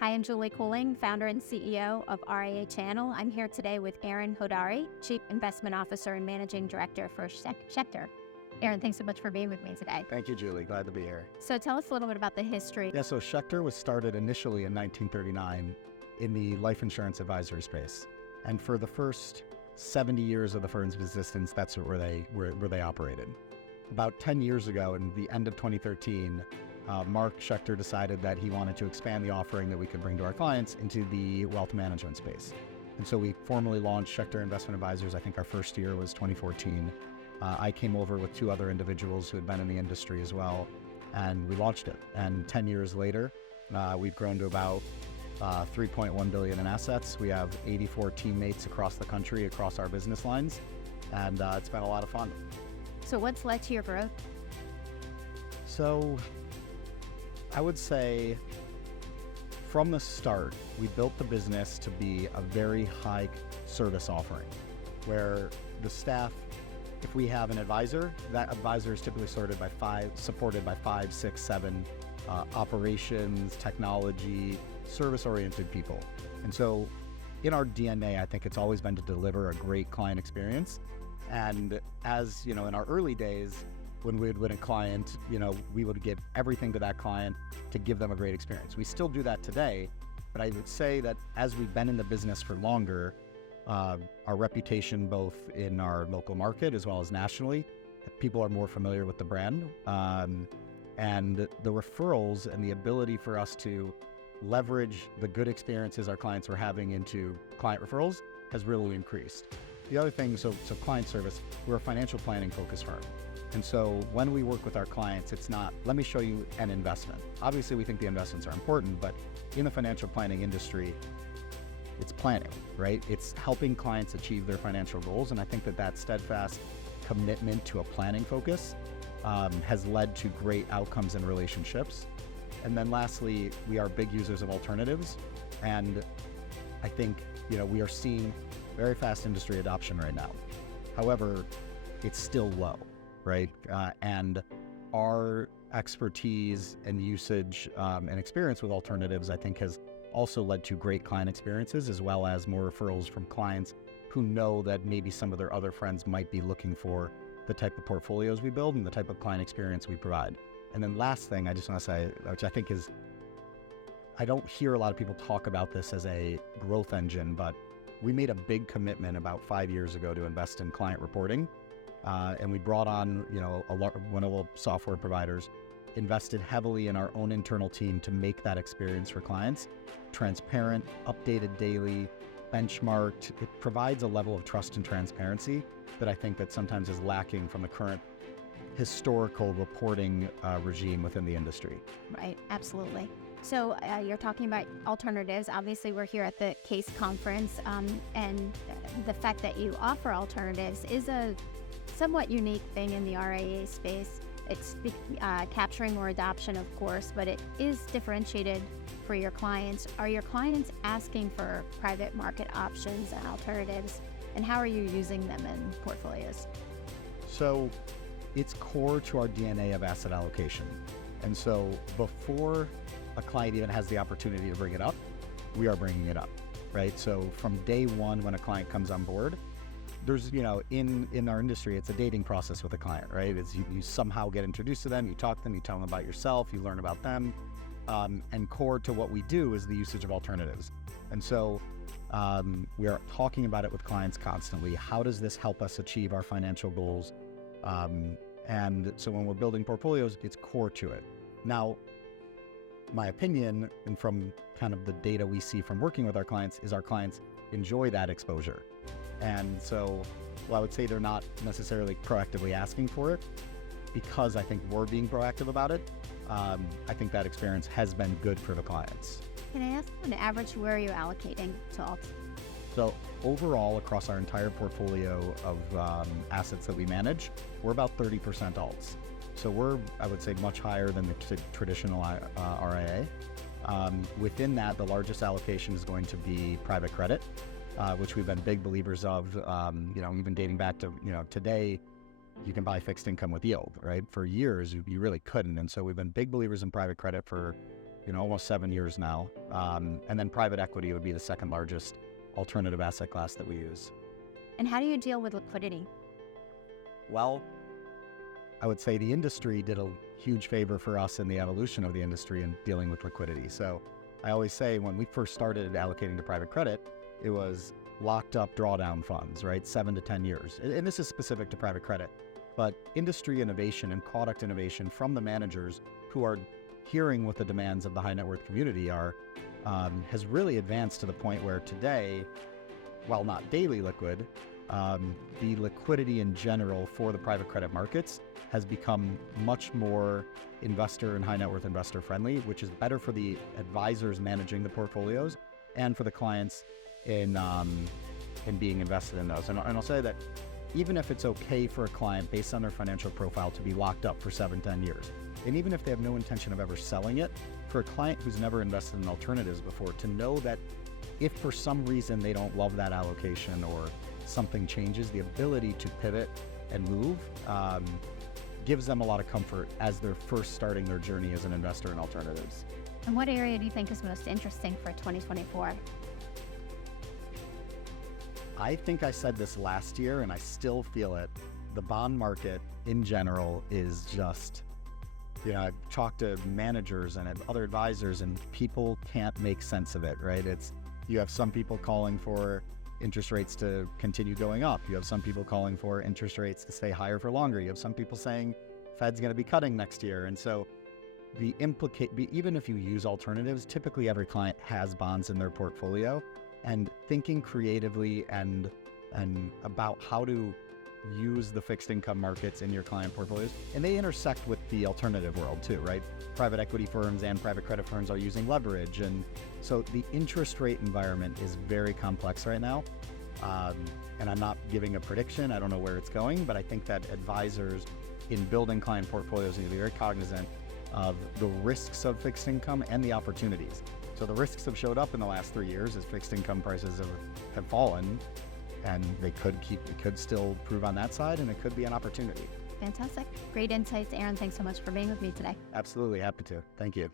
Hi, I'm Julie Cooling, founder and CEO of RIA Channel. I'm here today with Aaron Hodari, Chief Investment Officer and Managing Director for Schechter. Aaron, thanks so much for being with me today. Thank you, Julie. Glad to be here. So tell us a little bit about the history. Yeah, so Schechter was started initially in 1939 in the life insurance advisory space. And for the first 70 years of the firm's existence, that's where they operated. About 10 years ago, in the end of 2013, Mark Schechter decided that he wanted to expand the offering that we could bring to our clients into the wealth management space. And so we formally launched Schechter Investment Advisors. I think our first year was 2014. I came over with two other individuals who had been in the industry as well, and we launched it. And 10 years later, we've grown to about $3.1 billion in assets. We have 84 teammates across the country, across our business lines, and it's been a lot of fun. So what's led to your growth? So I would say from the start, we built the business to be a very high service offering where the staff, if we have an advisor, that advisor is typically supported by five, six, seven operations, technology, service-oriented people. And so in our DNA, I think it's always been to deliver a great client experience. And as you know, in our early days, when we would win a client, we would give everything to that client to give them a great experience. We still do that today, but I would say that as we've been in the business for longer, our reputation both in our local market as well as nationally, people are more familiar with the brand. And the referrals and the ability for us to leverage the good experiences our clients were having into client referrals has really increased. The other thing, so client service, we're a financial planning focused firm. And so when we work with our clients, it's not, let me show you an investment. Obviously, we think the investments are important, but in the financial planning industry, it's planning, right? It's helping clients achieve their financial goals. And I think that steadfast commitment to a planning focus has led to great outcomes and relationships. And then lastly, we are big users of alternatives. And I think, we are seeing very fast industry adoption right now. However, it's still low. Right? And our expertise and usage and experience with alternatives, I think, has also led to great client experiences as well as more referrals from clients who know that maybe some of their other friends might be looking for the type of portfolios we build and the type of client experience we provide. And then last thing I just want to say, which I think is, I don't hear a lot of people talk about this as a growth engine, but we made a big commitment about 5 years ago to invest in client reporting. And we brought on, one of the software providers, invested heavily in our own internal team to make that experience for clients transparent, updated daily, benchmarked. It provides a level of trust and transparency that I think that sometimes is lacking from the current historical reporting regime within the industry. Right, absolutely. So you're talking about alternatives. Obviously, we're here at the CAIS conference, and the fact that you offer alternatives is a somewhat unique thing in the RIA space. It's capturing more adoption, of course, but it is differentiated for your clients. Are your clients asking for private market options and alternatives, and how are you using them in portfolios? So it's core to our DNA of asset allocation. And so before a client even has the opportunity to bring it up, we are bringing it up, right? So from day one, when a client comes on board, there's, in our industry, it's a dating process with a client, right? It's you somehow get introduced to them, you talk to them, you tell them about yourself, you learn about them. And core to what we do is the usage of alternatives. And so we are talking about it with clients constantly. How does this help us achieve our financial goals? And so when we're building portfolios, it's core to it. Now, my opinion, and from kind of the data we see from working with our clients, is our clients enjoy that exposure. And so, I would say they're not necessarily proactively asking for it because I think we're being proactive about it. I think that experience has been good for the clients. Can I ask, on average, where are you allocating to alts? So overall, across our entire portfolio of assets that we manage, we're about 30% alts. So we're, I would say, much higher than the traditional RIA. Within that, the largest allocation is going to be private credit, which we've been big believers of, even dating back to, today, you can buy fixed income with yield, right? For years, you really couldn't. And so we've been big believers in private credit for, almost 7 years now. And then private equity would be the second largest alternative asset class that we use. And how do you deal with liquidity? Well, I would say the industry did a huge favor for us in the evolution of the industry in dealing with liquidity. So I always say when we first started allocating to private credit, it was locked up drawdown funds, right? 7 to 10 years. And this is specific to private credit. But industry innovation and product innovation from the managers who are hearing what the demands of the high net worth community are, has really advanced to the point where today, while not daily liquid, the liquidity in general for the private credit markets has become much more investor and high net worth investor friendly, which is better for the advisors managing the portfolios and for the clients in being invested in those. And I'll say that even if it's okay for a client based on their financial profile to be locked up for 7-10 years, and even if they have no intention of ever selling it, for a client who's never invested in alternatives before, to know that if for some reason they don't love that allocation or something changes, the ability to pivot and move gives them a lot of comfort as they're first starting their journey as an investor in alternatives. And what area do you think is most interesting for 2024? I think I said this last year and I still feel it. The bond market in general is just, I've talked to managers and other advisors and people can't make sense of it, right? You have some people calling for interest rates to continue going up. You have some people calling for interest rates to stay higher for longer. You have some people saying Fed's going to be cutting next year. And so even if you use alternatives, typically every client has bonds in their portfolio, and thinking creatively and about how to use the fixed income markets in your client portfolios. And they intersect with the alternative world too, right? Private equity firms and private credit firms are using leverage. And so the interest rate environment is very complex right now. And I'm not giving a prediction. I don't know where it's going, but I think that advisors in building client portfolios need to be very cognizant of the risks of fixed income and the opportunities. So the risks have showed up in the last 3 years as fixed income prices have fallen, and they could still prove on that side, and it could be an opportunity. Fantastic. Great insights, Aaron. Thanks so much for being with me today. Absolutely. Happy to. Thank you.